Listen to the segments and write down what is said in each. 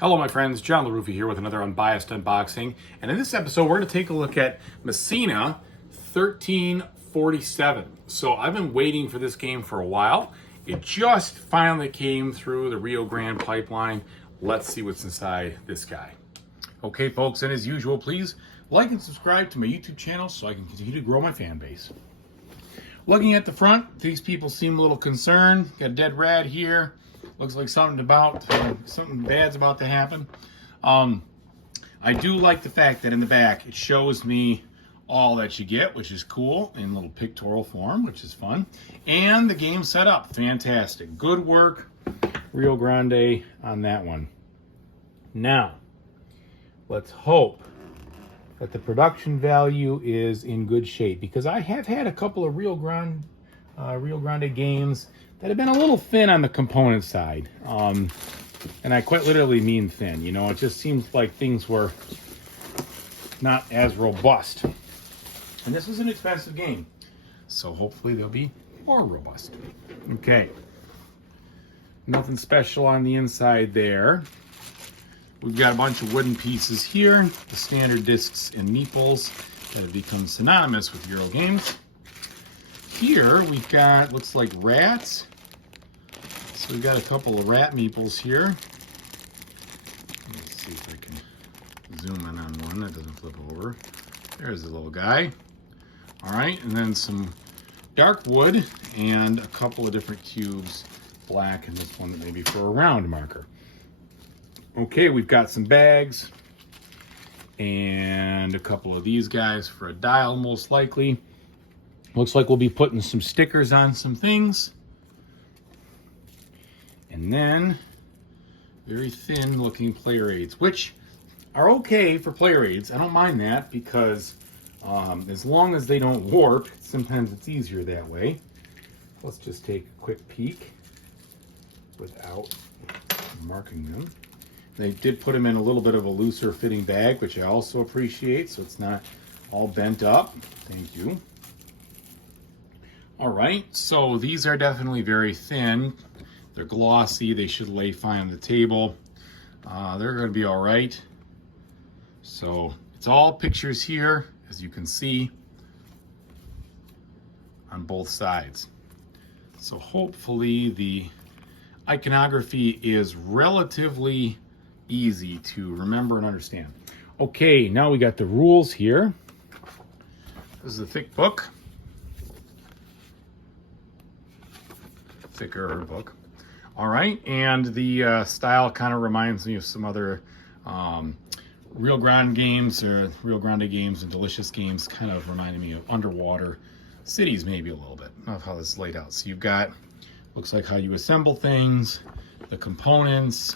Hello my friends, John LaRuffa here with another Unbiased unboxing. And in this episode, we're going to take a look at Messina 1347. So I've been waiting for this game for a while. It just finally came through the Rio Grande pipeline. Let's see what's inside this guy. Okay folks, and as usual, please like and subscribe to my YouTube channel so I can continue to grow my fan base. Looking at the front, these people seem a little concerned. Got a dead rat here. Looks like something bad's about to happen. I do like the fact that in the back it shows me all that you get, which is cool, in little pictorial form, which is fun. And the game set up, fantastic. Good work, Rio Grande, on that one. Now, let's hope that the production value is in good shape, because I have had a couple of Rio Grande games that have been a little thin on the component side. And I quite literally mean thin. You know, it just seems like things were not as robust. And this was an expensive game, so hopefully they'll be more robust. Okay. Nothing special on the inside there. We've got a bunch of wooden pieces here, the standard discs and meeples that have become synonymous with Euro games. Here we've got, looks like rats. So we've got a couple of rat meeples here. Let's see if I can zoom in on one that doesn't flip over. There's the little guy. All right, and then some dark wood and a couple of different cubes, black, and this one maybe for a round marker. Okay, we've got some bags and a couple of these guys for a dial, most likely. Looks like we'll be putting some stickers on some things. And then very thin looking player aids, which are okay for player aids. I don't mind that, because as long as they don't warp, sometimes it's easier that way. Let's just take a quick peek without marking them. They did put them in a little bit of a looser fitting bag, which I also appreciate, so it's not all bent up. Thank you. All right, so these are definitely very thin. They're glossy. They should lay fine on the table. They're going to be all right. So it's all pictures here, as you can see, on both sides. So hopefully the iconography is relatively easy to remember and understand. Okay, now we got the rules here. This is a thick book. Thicker book. All right, and the style kind of reminds me of some other Rio Grande games, and Delicious games, kind of reminding me of underwater cities, maybe a little bit of how this is laid out. So you've got, looks like how you assemble things, the components,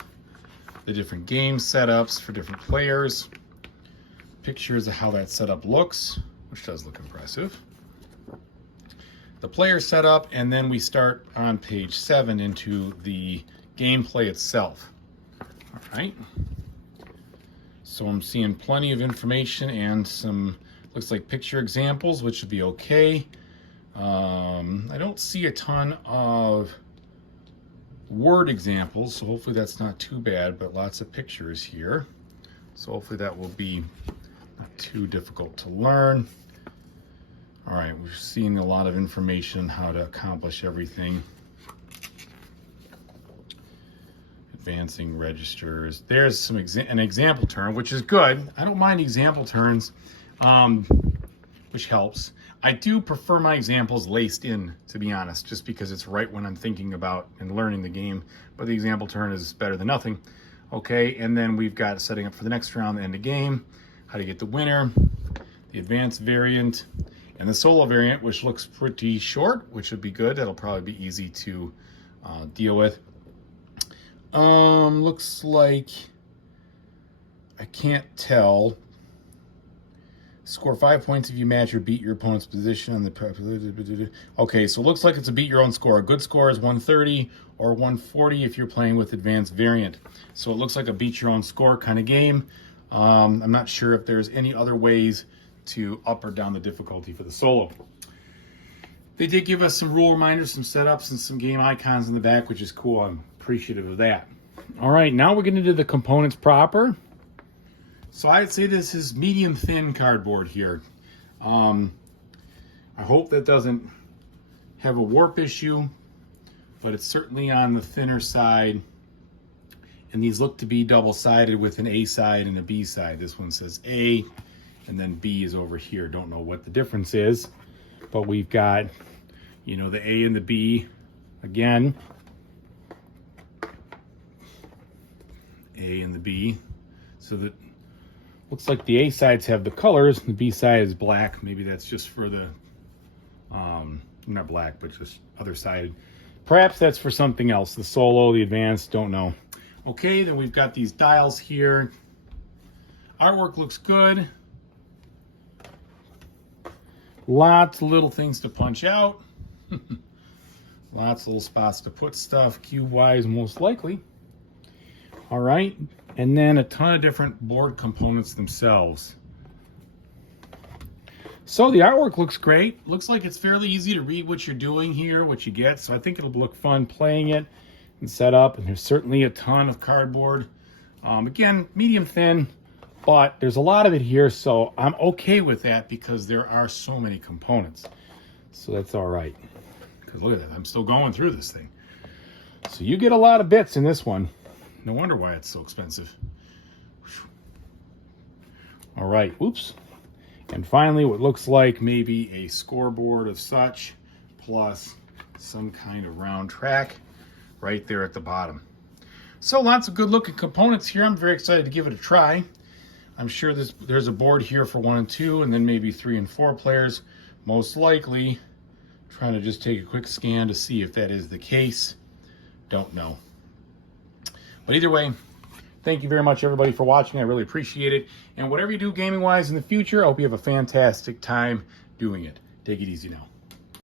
the different game setups for different players, pictures of how that setup looks, which does look impressive. The player setup, and then we start on page 7 into the gameplay itself. All right. So I'm seeing plenty of information and some, looks like picture examples, which should be okay. I don't see a ton of word examples, so hopefully that's not too bad, but lots of pictures here. So hopefully that will be not too difficult to learn. All right, we're seeing a lot of information on how to accomplish everything. Advancing registers. There's some an example turn, which is good. I don't mind example turns, which helps. I do prefer my examples laced in, to be honest, just because it's right when I'm thinking about and learning the game. But the example turn is better than nothing. Okay, and then we've got setting up for the next round, the end of game, how to get the winner, the advanced variant, and the solo variant, which looks pretty short, which would be good. That'll probably be easy to deal with. Looks like, I can't tell. Score 5 points if you match or beat your opponent's position on the... Okay, so it looks like it's a beat your own score. A good score is 130 or 140 if you're playing with advanced variant. So it looks like a beat your own score kind of game. I'm not sure if there's any other ways to up or down the difficulty for the solo. They did give us some rule reminders, some setups, and some game icons in the back, which is cool. I'm appreciative of that. All right, now we're getting into the components proper. So I'd say this is medium thin cardboard here. I hope that doesn't have a warp issue, but it's certainly on the thinner side. And these look to be double-sided with an A side and a B side. This one says A, and then B is over here. Don't know what the difference is, but we've got, you know, the A and the B again. A and the B. So that looks like the A sides have the colors, the B side is black. Maybe that's just for the, not black, but just other side. Perhaps that's for something else. The Solo, the Advanced, don't know. Okay, then we've got these dials here. Artwork looks good. Lots of little things to punch out. Lots of little spots to put stuff, cube-wise most likely. All right, and then a ton of different board components themselves. So the artwork looks great. Looks like it's fairly easy to read what you're doing here, what you get. So I think it'll look fun playing it and set up. And there's certainly a ton of cardboard. Again, medium thin, but there's a lot of it here. So I'm okay with that because there are so many components. So that's all right. Because look at that, I'm still going through this thing. So you get a lot of bits in this one. No wonder why it's so expensive. All right, whoops. And finally, what looks like maybe a scoreboard of such, plus some kind of round track right there at the bottom. So lots of good looking components here. I'm very excited to give it a try. I'm sure there's a board here for 1 and 2, and then maybe 3 and 4 players. Most likely, trying to just take a quick scan to see if that is the case. Don't know. But either way, thank you very much, everybody, for watching. I really appreciate it. And whatever you do gaming-wise in the future, I hope you have a fantastic time doing it. Take it easy now.